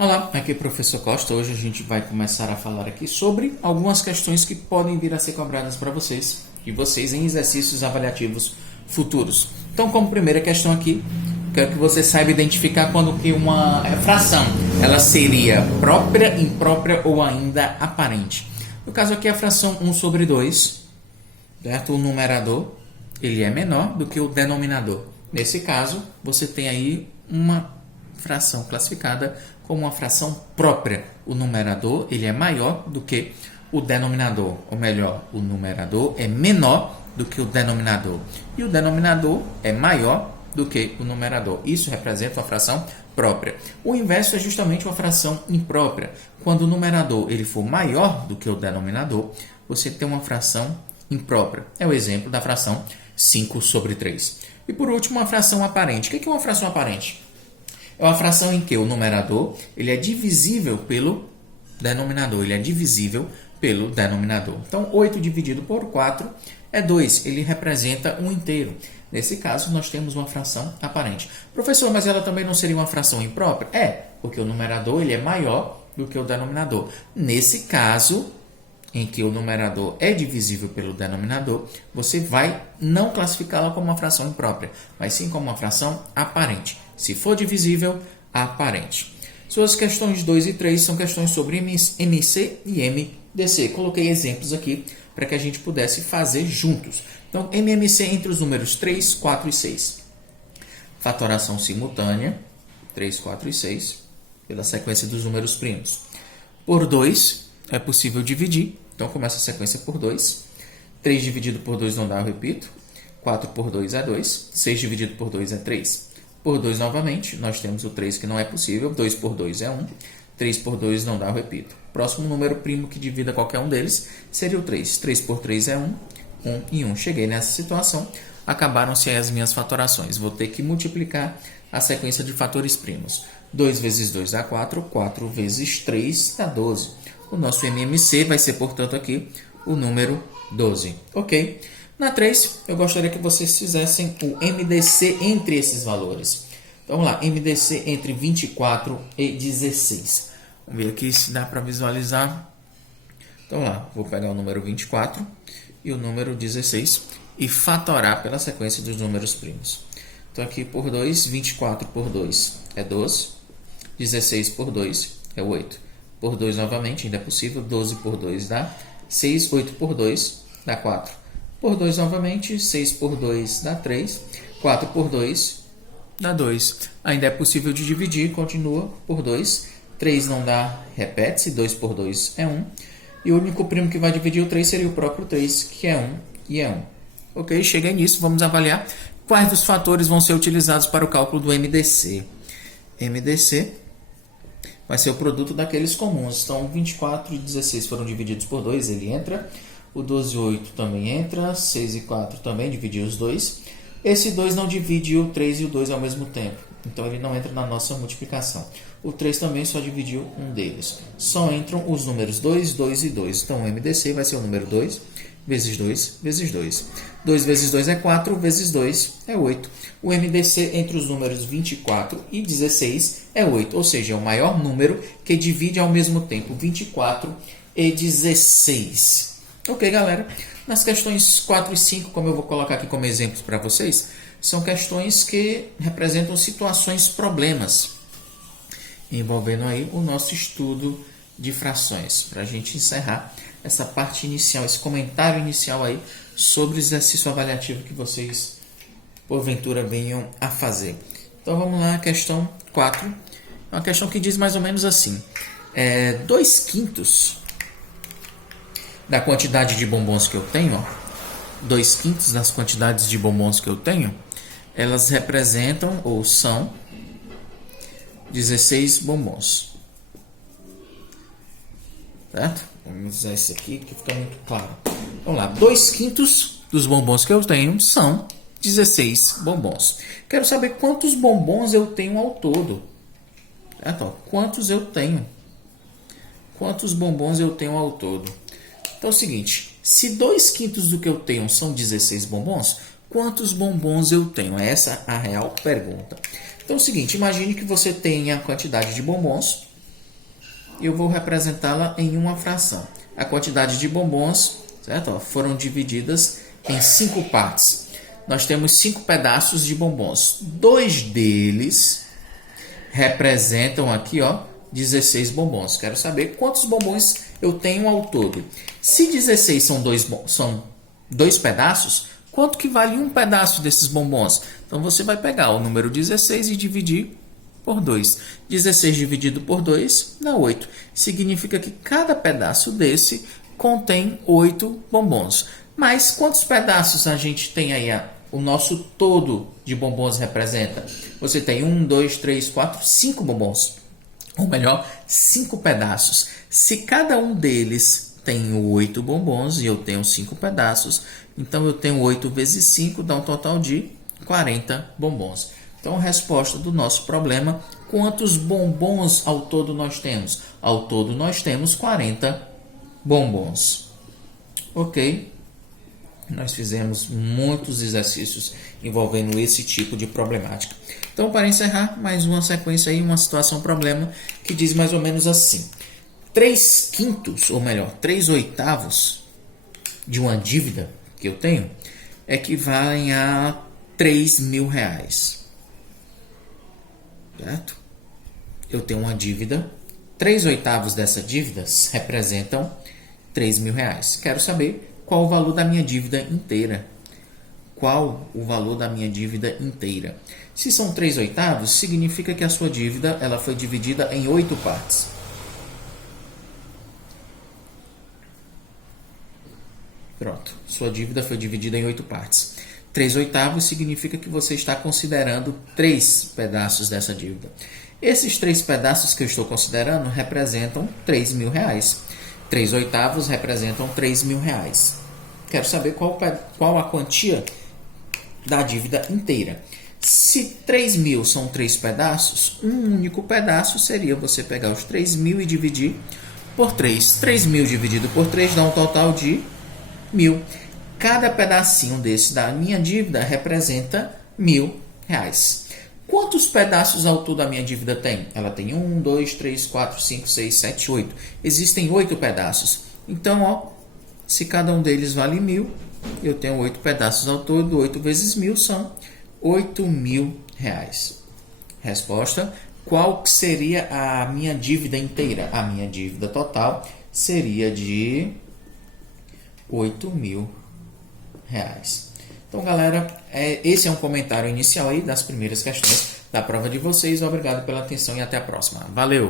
Olá, aqui é o professor Costa. Hoje a gente vai começar a falar aqui sobre algumas questões que podem vir a ser cobradas para vocês e vocês em exercícios avaliativos futuros. Então, como primeira questão aqui, quero que você saiba identificar quando que uma fração ela seria própria, imprópria ou ainda aparente. No caso aqui, a fração 1 sobre 2, certo? O numerador ele é menor do que o denominador. Nesse caso, você tem aí uma fração classificada como uma fração própria. O numerador ele é maior do que o denominador, ou melhor, o numerador é menor do que o denominador e o denominador é maior do que o numerador. Isso representa uma fração própria. O inverso é justamente uma fração imprópria. Quando o numerador ele for maior do que o denominador, você tem uma fração imprópria. É o exemplo da fração 5 sobre 3. E por último, uma fração aparente. O que é uma fração aparente? É uma fração em que o numerador ele é divisível pelo denominador. Ele é divisível pelo denominador. Então, 8 dividido por 4 é 2. Ele representa um inteiro. Nesse caso, nós temos uma fração aparente. Professor, mas ela também não seria uma fração imprópria? É, porque o numerador ele é maior do que o denominador. Nesse caso, em que o numerador é divisível pelo denominador, você vai não classificá-la como uma fração imprópria, mas sim como uma fração aparente. Se for divisível, aparente. Suas questões 2 e 3 são questões sobre MC e MDC. Coloquei exemplos aqui para que a gente pudesse fazer juntos. Então, MMC entre os números 3, 4 e 6. Fatoração simultânea, 3, 4 e 6, pela sequência dos números primos. Por 2, é possível dividir. Então, começa a sequência por 2. 3 dividido por 2 não dá, eu repito. 4 por 2 é 2. 6 dividido por 2 é 3. Por 2 novamente, nós temos o 3 que não é possível. 2 por 2 é 1. 3 por 2 não dá, eu repito. Próximo número primo que divida qualquer um deles seria o 3. 3 por 3 é 1. 1 e 1. Cheguei nessa situação. Acabaram-se as minhas fatorações. Vou ter que multiplicar a sequência de fatores primos. 2 vezes 2 dá 4. 4 vezes 3 dá 12. O nosso MMC vai ser, portanto, aqui o número 12. Ok? Na 3, eu gostaria que vocês fizessem o MDC entre esses valores. Então, vamos lá. MDC entre 24 e 16. Vamos ver aqui se dá para visualizar. Então, vamos lá. Vou pegar o número 24 e o número 16 e fatorar pela sequência dos números primos. Então, aqui por 2, 24 por 2 é 12. 16 por 2 é 8. Por 2 novamente, ainda é possível. 12 por 2 dá 6. 8 por 2 dá 4. Por 2 novamente, 6 por 2 dá 3. 4 por 2 dá 2. Ainda é possível de dividir, continua por 2. 3 não dá, repete-se. 2 por 2 é 1. E o único primo que vai dividir o 3 seria o próprio 3, que é 1 e é 1. Ok, cheguei nisso. Vamos avaliar quais dos fatores vão ser utilizados para o cálculo do MDC. MDC vai ser o produto daqueles comuns. Então, 24 e 16 foram divididos por 2, ele entra. O 12 e 8 também entra. 6 e 4 também, dividir os 2. Esse 2 não divide o 3 e o 2 ao mesmo tempo. Então, ele não entra na nossa multiplicação. O 3 também só dividiu um deles. Só entram os números 2, 2 e 2. Então, o MDC vai ser o número 2 vezes 2 vezes 2. 2 vezes 2 é 4, vezes 2 é 8. O MDC entre os números 24 e 16 é 8, ou seja, é o maior número que divide ao mesmo tempo 24 e 16. Ok, galera? Nas questões 4 e 5, como eu vou colocar aqui como exemplos para vocês, são questões que representam situações, problemas, envolvendo aí o nosso estudo de frações, para a gente encerrar essa parte inicial, esse comentário inicial aí sobre o exercício avaliativo que vocês, porventura, venham a fazer. Então, vamos lá, questão 4. É uma questão que diz mais ou menos assim. 2/5 da quantidade de bombons que eu tenho, 2/5 das quantidades de bombons que eu tenho, elas representam ou são 16 bombons. Certo? Vamos usar esse aqui que fica muito claro. Vamos lá. 2/5 dos bombons que eu tenho são 16 bombons. Quero saber quantos bombons eu tenho ao todo. Certo? Quantos eu tenho? Quantos bombons eu tenho ao todo? Então é o seguinte. Se 2/5 do que eu tenho são 16 bombons, quantos bombons eu tenho? Essa é a real pergunta. Então é o seguinte. Imagine que você tenha a quantidade de bombons eu vou representá-la em uma fração. A quantidade de bombons, certo? Ó, foram divididas em 5 partes. Nós temos 5 pedaços de bombons. 2 deles representam aqui, ó, 16 bombons. Quero saber quantos bombons eu tenho ao todo. Se 16 são dois pedaços, quanto que vale um pedaço desses bombons? Então você vai pegar o número 16 e dividir por 2. 16 dividido por 2 dá 8. Significa que cada pedaço desse contém 8 bombons. Mas quantos pedaços a gente tem aí? O nosso todo de bombons representa. Você tem 1, 2, 3, 4, 5 bombons. Ou melhor, 5 pedaços. Se cada um deles tem 8 bombons e eu tenho 5 pedaços, então eu tenho 8 vezes 5, dá um total de 40 bombons. Então, a resposta do nosso problema, quantos bombons ao todo nós temos? Ao todo nós temos 40 bombons. Ok? Nós fizemos muitos exercícios envolvendo esse tipo de problemática. Então, para encerrar, mais uma sequência aí, uma situação problema que diz mais ou menos assim. 3/5, ou melhor, 3/8 de uma dívida que eu tenho equivalem a R$3.000. Certo? Eu tenho uma dívida, 3/8 dessa dívida representam R$3.000. Quero saber qual o valor da minha dívida inteira. Qual o valor da minha dívida inteira? Se são 3/8, significa que a sua dívida ela foi dividida em 8 partes. Pronto, sua dívida foi dividida em 8 partes. 3/8 significa que você está considerando 3 pedaços dessa dívida. Esses 3 pedaços que eu estou considerando representam R$3.000. 3/8 representam R$3.000. Quero saber qual a quantia da dívida inteira. Se 3.000 são 3 pedaços, um único pedaço seria você pegar os 3.000 e dividir por 3. 3.000 dividido por 3 dá um total de 1.000. Cada pedacinho desse da minha dívida representa R$1.000. Quantos pedaços ao todo a minha dívida tem? Ela tem 1, 2, 3, 4, 5, 6, 7, 8. Existem 8 pedaços. Então, ó, se cada um deles vale 1.000, eu tenho 8 pedaços ao todo. 8 vezes 1.000 são R$8.000. Resposta: qual seria a minha dívida inteira? A minha dívida total seria de R$8.000. Então, galera, esse é um comentário inicial aí das primeiras questões da prova de vocês. Obrigado pela atenção e até a próxima. Valeu!